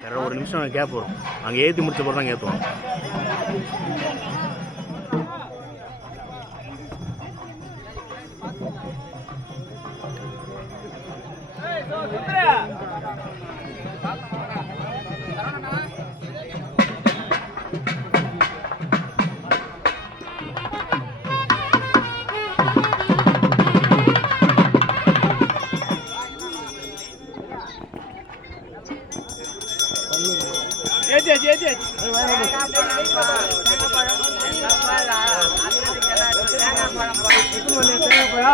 யாராவது ஒரு நிமிஷம் கேப் வரும். அங்கே ஏற்றி முடிச்ச பிறகு தான் ஏற்றுவோம் ఏంటి ఏంటి ఏంటి తెలంగాణ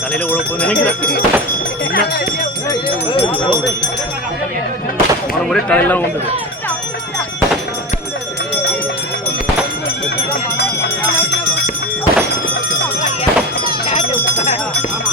தலையில உழப்பு நினைக்கிறேன் போன முறை தலையெல்லாம் உண்டு ஆமா.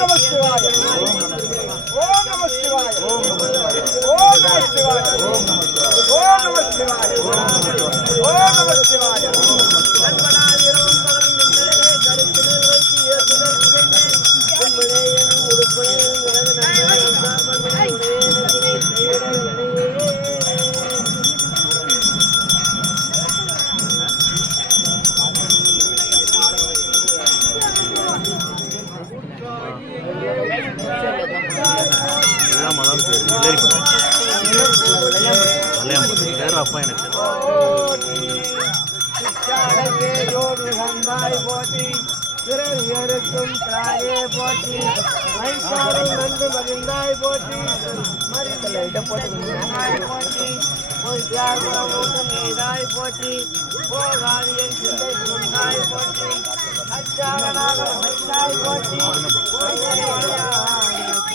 Acaba de சிற்றாடவே கந்தாய் போட்டி பிறவியருக்கும் தாயே போட்டி வைத்தாரும் நன்று மகிழ்ந்தாய் போற்றி மறிந்த போற்றி போய் தியாகமும் நீதாய் போற்றி போகாதியன் சிந்தை கொண்டாய் போற்றி அச்சாவனாக வைத்தாய் போற்றி இதுக்கெல்லாம்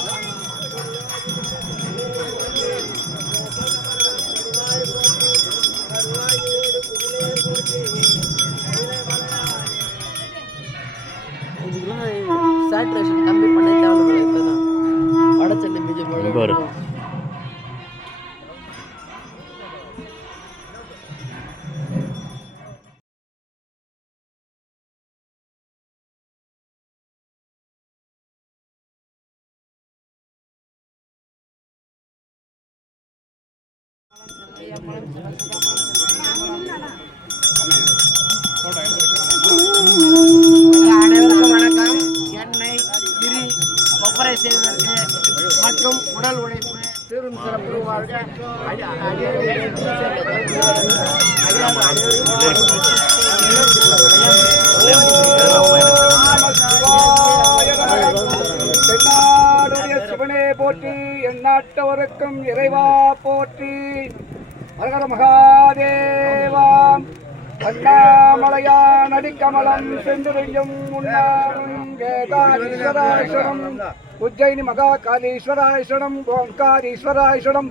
அனைவருக்கும் வணக்கம். எண்ணெய் திரி கொப்பரை செய்வதற்கு மற்றும் உடல் உழைப்பு சிறும் சிறப்பு வாழ்க. சிவனே போற்றி எந்நாட்டவருக்கும் இறைவா போற்றி. ஹரஹர மகாதேவாம் அண்ணாமலையான் அடிக்கமலம் சென்றுரையும் உண்ணாவும் உஜ்ஜயினி மகா காளீஸ்வராயசனம் ஓங்காரீஸ்வராயசனம்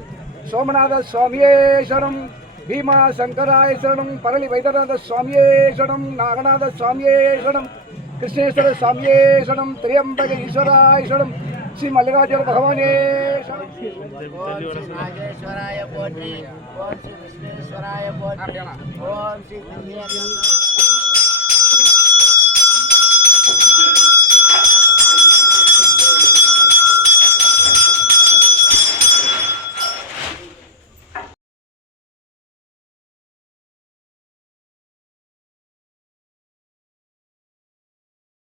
சோமநாத சுவாமியேஸ்வரம் பீமா சங்கராயசனம் பரளி வைத்தநாத சுவாமியேஸ்வரம் நாகநாத சுவாமியேஸ்வரம் கிருஷ்ணேஸ்வர சுவாமியேஸ்வரம் திரியம்பக ஈஸ்வராயசனம் శ్రీ మల్లికార్జున భగవానే.